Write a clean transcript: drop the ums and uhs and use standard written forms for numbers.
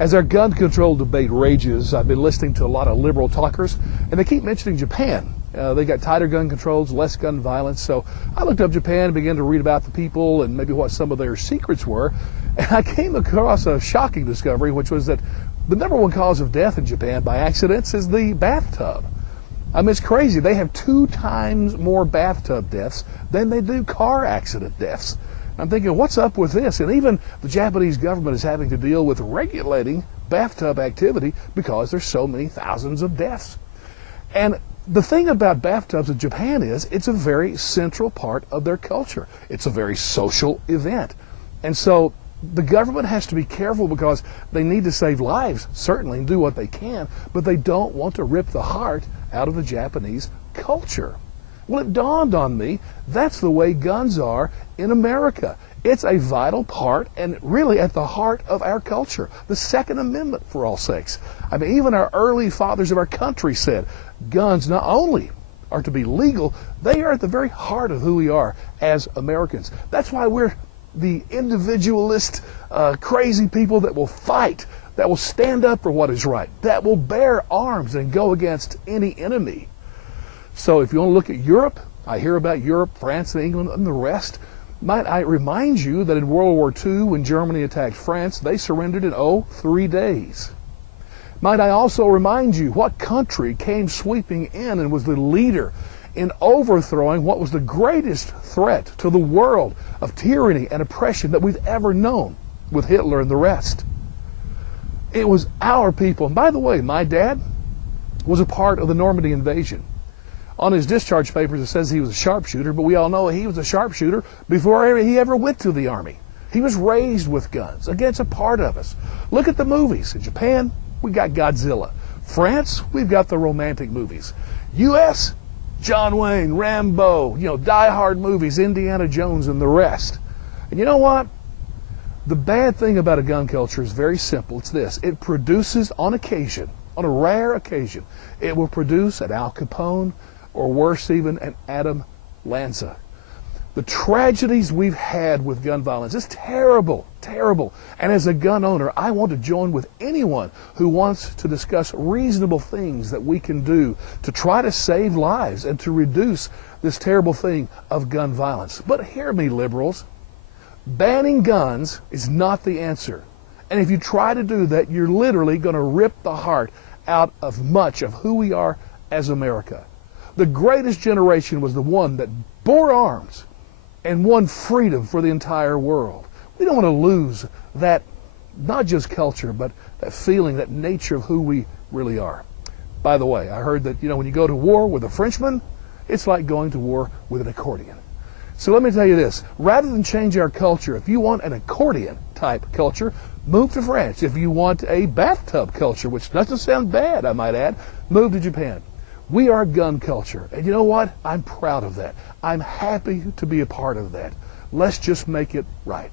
As our gun control debate rages, I've been listening to a lot of liberal talkers, and they keep mentioning Japan. They got tighter gun controls, less gun violence. So I looked up Japan and began to read about the people and maybe what some of their secrets were. And I came across a shocking discovery, which was that the number one cause of death in Japan by accidents is the bathtub. I mean, it's crazy. They have 2 times more bathtub deaths than they do car accident deaths. I'm thinking, what's up with this? And even the Japanese government is having to deal with regulating bathtub activity because there's so many thousands of deaths. And the thing about bathtubs in Japan is it's a very central part of their culture. It's a very social event. And so the government has to be careful because they need to save lives, certainly, and do what they can, but they don't want to rip the heart out of the Japanese culture. Well, it dawned on me, that's the way guns are in America. It's a vital part and really at the heart of our culture. The Second Amendment, for all sakes. I mean, even our early fathers of our country said guns not only are to be legal, they are at the very heart of who we are as Americans. That's why we're the individualist, crazy people that will fight, that will stand up for what is right, that will bear arms and go against any enemy. So if you want to look at Europe, I hear about Europe, France, and England, and the rest. Might I remind you that in World War II, when Germany attacked France, they surrendered in, 3 days. Might I also remind you what country came sweeping in and was the leader in overthrowing what was the greatest threat to the world of tyranny and oppression that we've ever known, with Hitler and the rest? It was our people. And by the way, my dad was a part of the Normandy invasion. On his discharge papers, it says he was a sharpshooter, but we all know he was a sharpshooter before he ever went to the Army. He was raised with guns. Again, it's a part of us. Look at the movies. In Japan, we got Godzilla. France, we've got the romantic movies. U.S., John Wayne, Rambo, die-hard movies, Indiana Jones, and the rest. And you know what? The bad thing about a gun culture is very simple. It's this. It produces, on occasion, on a rare occasion, it will produce an Al Capone, or worse even, an Adam Lanza. The tragedies we've had with gun violence is terrible, terrible. And as a gun owner, I want to join with anyone who wants to discuss reasonable things that we can do to try to save lives and to reduce this terrible thing of gun violence. But hear me, liberals. Banning guns is not the answer. And if you try to do that, you're literally going to rip the heart out of much of who we are as America. The greatest generation was the one that bore arms and won freedom for the entire world. We don't want to lose that, not just culture, but that feeling, that nature of who we really are. By the way, I heard that, when you go to war with a Frenchman, it's like going to war with an accordion. So let me tell you this, rather than change our culture, if you want an accordion type culture, move to France. If you want a bathtub culture, which doesn't sound bad, I might add, move to Japan. We are a gun culture, and you know what? I'm proud of that. I'm happy to be a part of that. Let's just make it right.